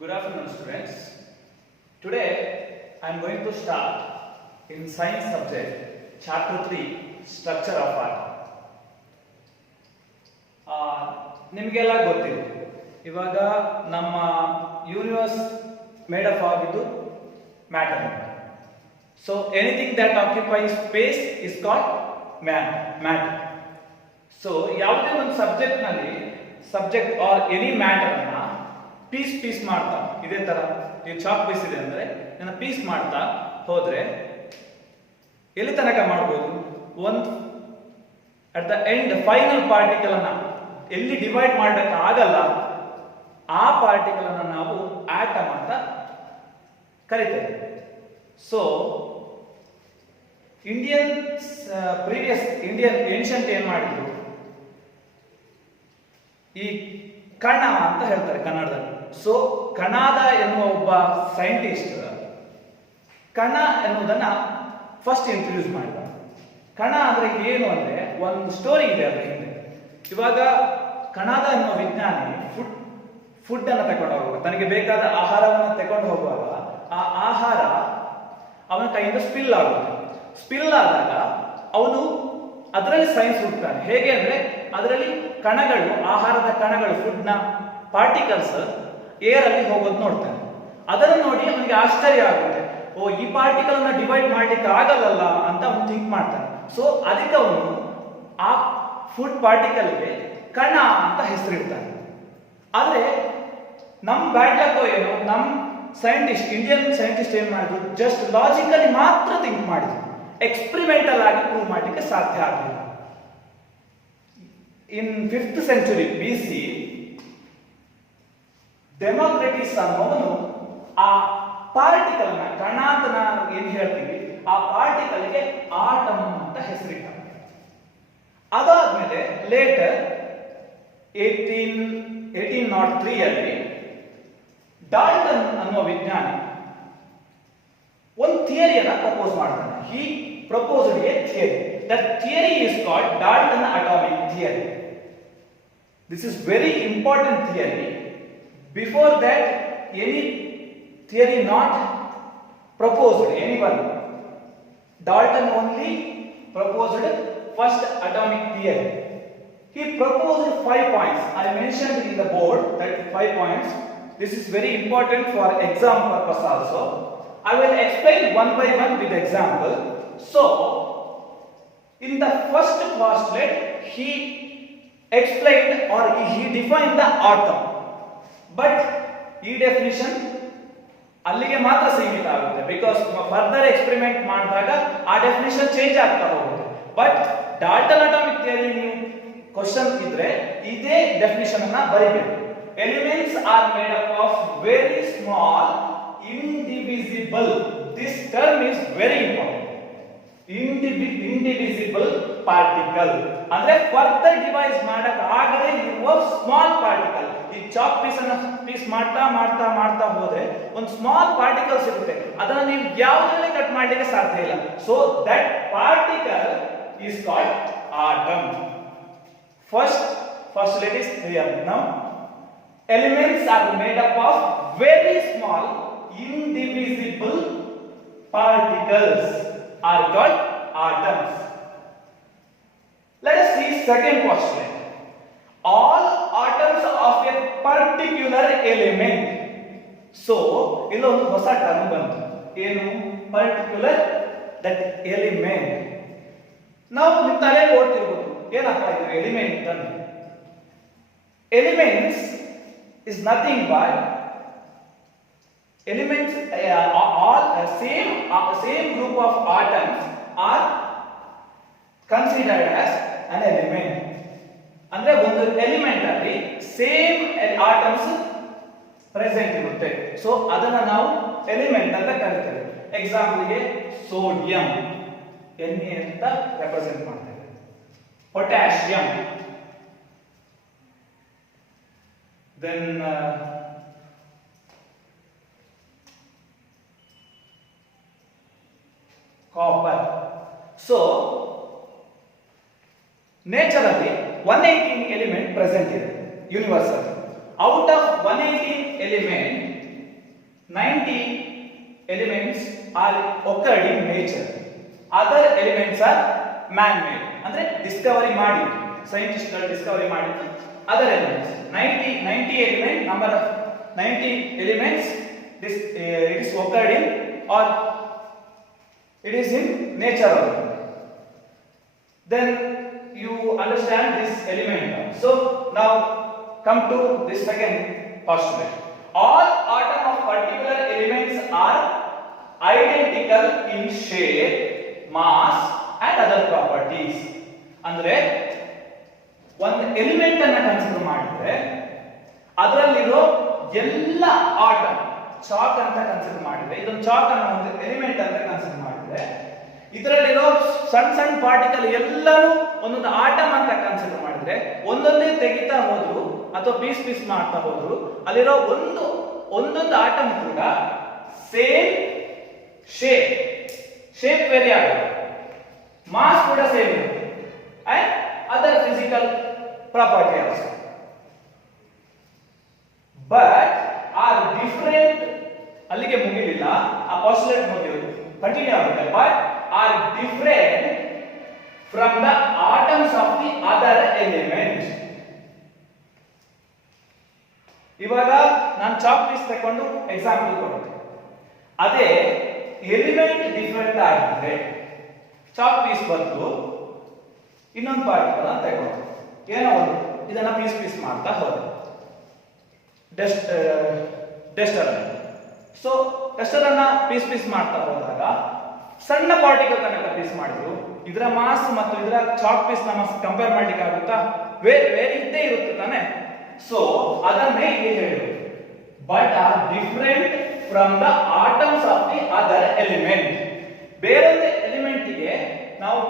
Good afternoon, students. Today I am going to start in science subject, chapter 3, structure of atom. ನಿಮಗೆಲ್ಲ ಗೊತ್ತಿದೆ ಇವಾಗ ನಮ್ಮ universe made up ಆಗಿದ್ದು matter. So anything that occupies space is called matter. So ಯಾವುದೇ ಒಂದು subject R any matter ಅನ್ನ piece ಮಾಡ್ತಾ ಇದೇ ತರ ನೀವು ಚಾಕ್ ಪೀಸ್ ಇದೆ ಅಂದ್ರೆ ಇದನ್ನ ಪೀಸ್ ಮಾಡ್ತಾ ಹೋದ್ರೆ ಎಲ್ಲಿ ತನಕ ಮಾಡ್ಬೋದು? ಒಂದು at the end final particle ಅನ್ನ ಎಲ್ಲಿ ಡಿವೈಡ್ ಮಾಡಕ್ಕೆ ಆಗಲ್ಲ ಆ ಪಾರ್ಟಿಕಲ್ ಅನ್ನ ನಾವು ಆಟಮ್ ಅಂತ ಕರೀತೇವೆ. ಸೊ ಇಂಡಿಯನ್ ಏನ್ಷಂಟ್ ಏನ್ ಮಾಡಿದ್ರು, ಈ ಕಣ ಅಂತ ಹೇಳ್ತಾರೆ ಕನ್ನಡದಲ್ಲಿ. ಸೊ ಕಣಾದ ಎನ್ನುವ ಒಬ್ಬ ಸೈಂಟಿಸ್ಟ್ ಕಣ ಎನ್ನುವುದನ್ನ ಫಸ್ಟ್ ಇಂಟ್ರೊಡ್ಯೂಸ್ ಮಾಡಿದ. ಕಣ ಅಂದ್ರೆ ಏನು ಅಂದ್ರೆ ಒಂದು ಸ್ಟೋರಿ ಇದೆ ಅದರ ಹಿಂದೆ. ಇವಾಗ ಕಣಾದ ಎನ್ನುವ ವಿಜ್ಞಾನಿ ಫುಡ್ ಅನ್ನು ತಗೊಂಡು ಹೋಗುವಾಗ, ತನಗೆ ಬೇಕಾದ ಆಹಾರವನ್ನು ತಗೊಂಡು ಹೋಗುವಾಗ ಆ ಆಹಾರ ಅವನ ಕೈಯಿಂದ ಸ್ಪಿಲ್ ಆದಾಗ ಅವನು ಅದರಲ್ಲಿ ಸೈನ್ಸ್ ಹುಡುಕ್ತಾನೆ. ಹೇಗೆ ಅಂದ್ರೆ ಅದರಲ್ಲಿ ಕಣಗಳು, ಆಹಾರದ ಕಣಗಳು, ಫುಡ್ ನ ಪಾರ್ಟಿಕಲ್ಸ್ ಏರ್ ಅಲ್ಲಿ ಹೋಗೋದು ನೋಡ್ತಾನೆ. ಅದನ್ನು ನೋಡಿ ಅವನಿಗೆ ಆಶ್ಚರ್ಯ ಆಗುತ್ತೆ, ಓ ಈ ಪಾರ್ಟಿಕಲ್ ಅನ್ನ ಡಿವೈಡ್ ಮಾಡ್ಲಿಕ್ಕೆ ಆಗಲ್ಲ ಅಂತ ಅವನು ಥಿಂಕ್ ಮಾಡ್ತಾನೆ. ಸೊ ಅದಕ್ಕೆ ಅವನು ಆ ಫುಡ್ ಪಾರ್ಟಿಕಲ್ಗೆ ಕಣ ಅಂತ ಹೆಸರಿಡ್ತಾನೆ. ಆದ್ರೆ ನಮ್ ಬ್ಯಾಡ್ ಲಕ್ ಏನು, ನಮ್ ಇಂಡಿಯನ್ ಸೈಂಟಿಸ್ಟ್ ಏನ್ ಮಾಡಿದ್ರು, ಜಸ್ಟ್ ಲಾಜಿಕಲಿ ಮಾತ್ರ ಥಿಂಕ್ ಮಾಡಿದ್ರು, ಎಕ್ಸ್ಪೆರಿಮೆಂಟಲ್ ಆಗಿ ಪ್ರೂವ್ ಮಾಡಲಿಕ್ಕೆ ಸಾಧ್ಯ ಆಗಲಿಲ್ಲ. ಇನ್ 5th century BC ಡೆಮೋಕ್ರಟಿಸ್ ಅನ್ನೋನು ಆ ಪಾರ್ಟಿಕಲ್ ನ, ಕಣ ಅಂತ ನಾವು ಏನ್ ಹೇಳ್ತೀವಿ, ಆ ಪಾರ್ಟಿಕಲ್ಗೆ ಆಟಮ್ ಅಂತ ಹೆಸರಿಟ್ಟ. ಅದಾದ್ಮೇಲೆ ಲೇಟರ್ 1803 ಅಲ್ಲಿ ಡಾಲ್ಟನ್ ಅನ್ನುವ ವಿಜ್ಞಾನಿ ಒಂದು ಥಿಯರಿಯನ್ನ ಪ್ರಪೋಸ್ ಮಾಡ್ತಾನೆ. He proposed a theory. That theory is called Dalton atomic theory. This is very important theory. Before that, any theory not proposed, anyone. Dalton only proposed first atomic theory. He proposed 5 points. I mentioned in the board that 5 points. This is very important for exam purpose also. I will explain one by one with example. So, in the first postulate, he explained or he defined the atom. But ಈ definition ಅಲ್ಲಿಗೆ ಮಾತ್ರ ಸೀಮಿತ ಆಗುತ್ತೆ, because further experiment ಮಾಡಿದಾಗ ಆ definition change ಆಗ್ತಾ ಹೋಗುತ್ತೆ. But Dalton atomic theory ನೀವು ಕ್ವಶನ್ ಇದ್ರೆ ಇದೇ ಡೆಫಿನಿಷನ್ ಅನ್ನ ಬರೀಬೇಕು. Elements are made up of very small indivisible. This term is very important. Indivisible particle ಅಂದ್ರೆ ಫರ್ದರ್ ಡಿವೈಸ್ ಮಾಡಕ ಆಗದೆ ಇರುವ ಸ್ಮಾಲ್ ಪಾರ್ಟಿಕಲ್. ಈ ಚಾಕ್ ಪೀಸ್ ಮಾಡ್ತಾ ಹೋದ್ರೆ ಒಂದು ಸ್ಮಾಲ್ ಪಾರ್ಟಿಕಲ್ ಸಿಗುತ್ತೆ. ಅದನ್ನ ನೀವು ಯಾವುದರಲ್ಲಿ ಕಟ್ ಮಾಡಲಿಕ್ಕೆ ಸಾಧ್ಯ ಇಲ್ಲ. So that particle is called atom. First let us clear now. Elements are made up of very small indivisible particles are called atoms. Let us see second postulate. All atoms of a particular element. So illondu hosa term bantu, enu particular, that element. Now ನಿಮ್ಮ ತಲೆಯಲ್ಲಿ ಓಡ್ತಿರಬಹುದು, ಏನಪ್ಪ ಇದು element ಅಂತ. Elements is nothing but elements, all same group of atoms are considered as an element. ಅಂದ್ರೆ ಒಂದು element ಅಲ್ಲಿ same atoms present ಇರುತ್ತೆ. So ಅದನ್ನ ನಾವು ಎಲಿಮೆಂಟ್ ಅಂತ ಕರೀತೇವೆ. ಎಕ್ಸಾಂಪಲ್ ಗೆ ಸೋಡಿಯಂ Na ಅಂತ ರೆಪ್ರೆಸೆಂಟ್ ಮಾಡ್ತೇವೆ. Potassium, then copper. So nature ಅಲ್ಲಿ 118 element present ಇದೆ ಯೂನಿವರ್ಸ್ ಅಲ್ಲಿ. Out of 118 element 90 elements are occurred in nature. Other elements are man-made. ಅಂದ್ರೆ ಡಿಸ್ಕವರಿ ಮಾಡಿದ್ದು, ಸೈಂಟಿಸ್ಟ್ಗಳು ಡಿಸ್ಕವರಿ ಮಾಡಿದ್ದು other elements. 90 element number of 90 elements this it is occurred in or it is in nature only. Then you understand this element. So now come to this second postulate. All atoms of particular elements are identical in shape, mass and other properties. ಅಂದ್ರೆ ಒಂದು element ಅನ್ನು consider ಮಾಡಿದ್ರೆ ಅದರಲ್ಲಿರೋ ಎಲ್ಲ atom, chalk ಅಂತ consider ಮಾಡಿದ್ರೆ, ಇದೊಂದು chalk ಅನ್ನು ಒಂದು ಎಲಿಮೆಂಟ್ ಅಂತ ಕನ್ಸಿಡರ್ ಮಾಡಿದ್ರೆ ಇದರಲ್ಲಿರೋ ಸಣ್ಣ ಸಣ್ಣ ಪಾರ್ಟಿಕಲ್ ಎಲ್ಲರೂ ಒಂದೊಂದು ಆಟಮ್ ಅಂತ ಕನ್ಸಿಡರ್ ಮಾಡಿದ್ರೆ ಒಂದೊಂದೇ ತೆಗಿತಾ ಹೋದ್ರು ಅಥವಾ ಪೀಸ್ ಮಾಡ್ತಾ ಹೋದ್ರು ಅಲ್ಲಿರೋ ಒಂದೊಂದು ಆಟಮ್ ಕೂಡ ಸೇಮ್ ಶೇಪ್ ವೇರಿ ಆಗುತ್ತೆ, ಮಾಸ್ ಕೂಡ ಸೇಮ್ ಇರುತ್ತೆ and other physical property also, but are different. ಅಲ್ಲಿಗೆ ಮುಗಿಲಿಲ್ಲ, ಆ ಪಾಸ್ಟುಲೇಟ್ ಮುಗಿಯೋದು ಕಂಟಿನ್ಯೂ ಆಗುತ್ತೆ. But are different from the atoms of the other elements. ಇವಾಗ ನಾನು ಚಾಕ್ ಪೀಸ್ ತಕೊಂಡು ಎಕ್ಸಾಂಪಲ್ ಕೊಡ್ತೇನೆ. ಅದೇ ಎಲಿಮೆಂಟ್ ಡಿಫರೆಂಟ್ ಆಗಿದ್ರೆ ಚಾಕ್ ಪೀಸ್ ಬದಲು ಇನ್ನೊಂದು ಪಾರ್ಟಿಕಲ್ ಅಂತ ತಗೊಂಡು ಏನೋ ಒಂದು ಇದನ್ನ ಪೀಸ್ ಮಾಡ್ತಾ ಹೋದೆ ಡಸ್ಟರ್. ಸೊ ಡಸ್ಟರ್ ಅನ್ನ ಪೀಸ್ ಮಾಡ್ತಾ ಹೋದಾಗ ಸಣ್ಣ ಪಾರ್ಟಿಕಲ್ ತನಕ ಪೀಸ್ ಮಾಡಿದ್ರು. ಇದರ ಮಾಸ್ ಮತ್ತು ಇದರ ಚಾಕ್ ಪೀಸ್ ನ ಮಾಸ್ ಕಂಪೇರ್ ಮಾಡ್ಲಿಕ್ಕೆ ಆಗುತ್ತಾ? ಬೇರೆ ಇದ್ದೇ ಇರುತ್ತೆ ತಾನೆ. ಸೊ ಅದನ್ನೇ ಇಲ್ಲಿ ಹೇಳಿದ್ರು, but are different from the atoms of the other element. ಬೇರೊಂದು ಎಲಿಮೆಂಟ್ಗೆ ನಾವು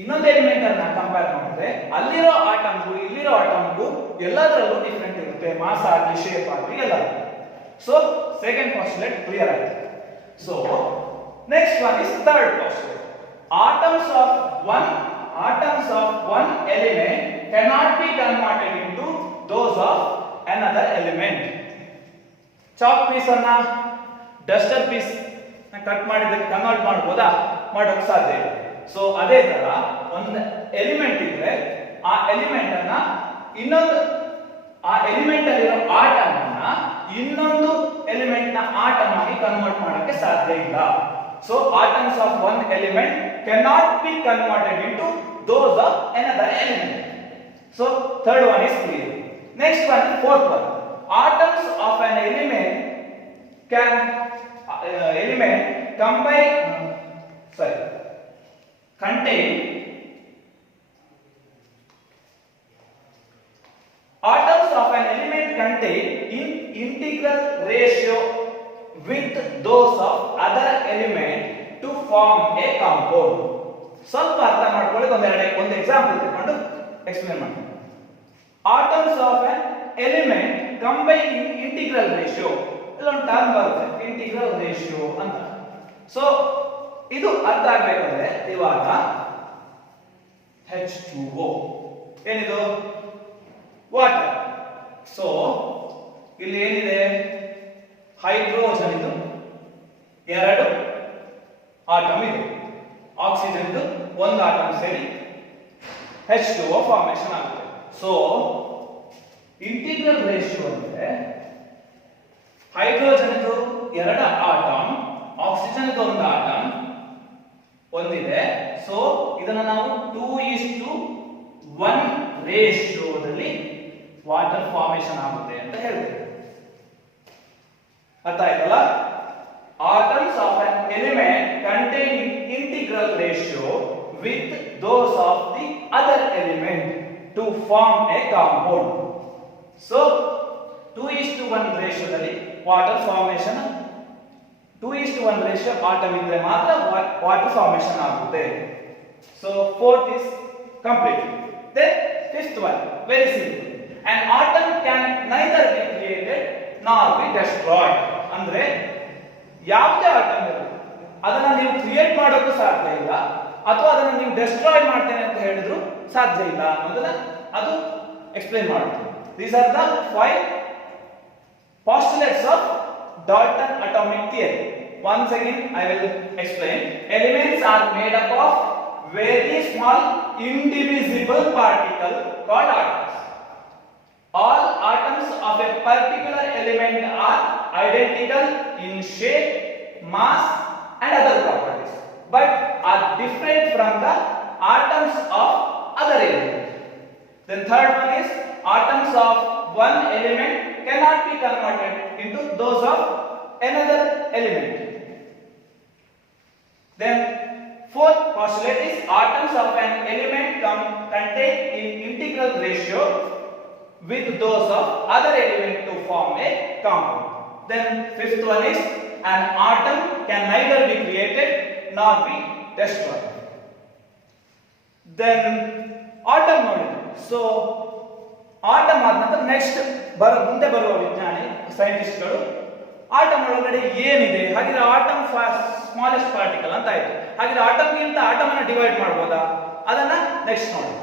ಇನ್ನೊಂದು ಎಲಿಮೆಂಟ್ ಅನ್ನ ಕಂಪೇರ್ ಮಾಡಿದ್ರೆ ಅಲ್ಲಿರೋ ಆಟಮ್ಗೂ ಇಲ್ಲಿರೋ ಆಟಮ್ಗೂ ಎಲ್ಲದರಲ್ಲೂ ಡಿಫರೆಂಟ್ ಇರುತ್ತೆ, ಮಾಸ್ ಆಗಲಿ ಶೇಪ್ ಆಗಲಿ ಎಲ್ಲ. ಸೊ ಸೆಕೆಂಡ್ ಪಾಸ್ಟುಲೇಟ್ ಕ್ಲಿಯರ್ ಆಯ್ತು. So next one is third postulate. atoms of one element cannot be converted into those of another element. Chalk piece ಅನ್ನ ಡಸ್ಟರ್ ಪೀಸ್ ಕಟ್ ಮಾಡಿದ್ರೆ ಕನ್ವರ್ಟ್ ಮಾಡಬಹುದಾ? ಮಾಡೋಕೆ ಸಾಧ್ಯ ಇಲ್ಲ. ಸೊ ಅದೇ ತರ ಒಂದು ಎಲಿಮೆಂಟ್ ಇದ್ರೆ ಆ ಎಲಿಮೆಂಟ್ ಅನ್ನ ಆ ಎಲಿಮೆಂಟ್ ಅಲ್ಲಿರೋ ಆಟಮ್ ಅನ್ನ ಇನ್ನೊಂದು ಎಲಿಮೆಂಟ್ ನ ಆಟಮ್ ಆಗಿ ಕನ್ವರ್ಟ್ ಮಾಡಕ್ಕೆ ಸಾಧ್ಯ ಇಲ್ಲ. So atoms of one element cannot be converted into those of another element. So third one is clear. Next one, fourth one. Atoms of an element contain atoms of an element contain in integral ratio with those of other element to form a compound. ಸ್ವಲ್ಪ ಅರ್ಥ ಮಾಡ್ಕೊಳ್ಳಿ, ಒಂದು example ತಗೊಂಡು explain ಮಾಡ್ತೀನಿ. atoms of an element combine in integral ratio. ಇಲ್ಲೊಂದು term ಬರುತ್ತೆ integral ratio ಅಂತ. So ಇದು ಅರ್ಥ ಆಗ್ಬೇಕಂದ್ರೆ ಇವಾಗ H2O ಏನಿದು? ವಾಟರ್. ಸೊ ಇಲ್ಲಿ ಏನಿದೆ? ಹೈಡ್ರೋಜನ್ ಇದು ಎರಡು ಆಟಮ್ ಇದೆ, ಆಕ್ಸಿಜನ್ ಇದು ಒಂದು ಆಟಮ್ ಸೇರಿ H2O ಫಾರ್ಮೇಷನ್ ಆಗುತ್ತೆ. ಸೊ ಇಂಟಿಗ್ರಲ್ ರೇಷಿಯೋ ಅಂದ್ರೆ ಹೈಡ್ರೋಜನ್ ಇದು ಎರಡು ಆಟಮ್, ಆಕ್ಸಿಜನ್ ಇದು ಒಂದು ಆಟಮ್ ಒಂದಿದೆ. ಸೊ ಇದನ್ನ ನಾವು 2:1 ರೇಷಿಯೋದಲ್ಲಿ ವಾಟರ್ ಫಾರ್ಮೇಷನ್ ಆಗುತ್ತೆ ಅಂತ ಹೇಳ್ತೇವೆ. ಅರ್ಥ ಆಯ್ತಲ್ಲ? Atoms of an element containing integral ratio with those of the other element to form a compound. So 2:1 ರೇಷಿಯೋದಲ್ಲಿ ವಾಟರ್ ಫಾರ್ಮೇಷನ್ 2:1 ರೇಷಿಯೋ ಆಟಮ್ ಇದ್ರೆ ಮಾತ್ರ ವಾಟರ್ ಫಾರ್ಮೇಷನ್ ಆಗುತ್ತೆ. So fourth is complete. Then fifth one, very simple. An atom can neither be created nor be destroyed. ಅಂದ್ರೆ ಯಾವುದೇ atom ಇರಲಿ ಅದನ್ನ ನೀವು create ಮಾಡೋಕ್ಕೂ ಸಾಧ್ಯ ಇಲ್ಲ ಅಥವಾ ಅದನ್ನ ನೀವು ಡೆಸ್ಟ್ರಾಯ್ ಮಾಡ್ತೇನೆ ಅಂತ ಹೇಳಿದ್ರು ಸಾಧ್ಯ ಇಲ್ಲ ಅನ್ನೋದನ್ನ ಅದು ಎಕ್ಸ್ಪ್ಲೇನ್ ಮಾಡುತ್ತೆ. These are the 5 postulates of theory. Once again I will explain. Elements are made up of very small indivisible particle called atoms. All atoms of a particular element are identical in shape, mass and other properties, but are different from the atoms of other elements. Then third one is atoms of one element cannot be converted into those of another element. Then fourth postulate is atoms of an element contain in integral ratio with those of other element to form a compound. Then fifth one is an atom can neither be created nor be destroyed. Then atom ನೋಡಿ. So atom ಆದ ನಂತರ next ಮುಂದೆ ಬರುವ ವಿಜ್ಞಾನಿ ಸೈಂಟಿಸ್ಟ್ಗಳು atom ಒಳಗಡೆ ಏನಿದೆ, ಹಾಗಿದ್ರೆ atom smallest particle ಅಂತ ಆಯ್ತು. ಹಾಗಿದ್ರೆ ಆಟಮ್ ಗಿಂತ ಆಟಮ್ ಅನ್ನು ಡಿವೈಡ್ ಮಾಡಬಹುದಾ, ಅದನ್ನ ನೆಕ್ಸ್ಟ್ ನೋಡೋಣ.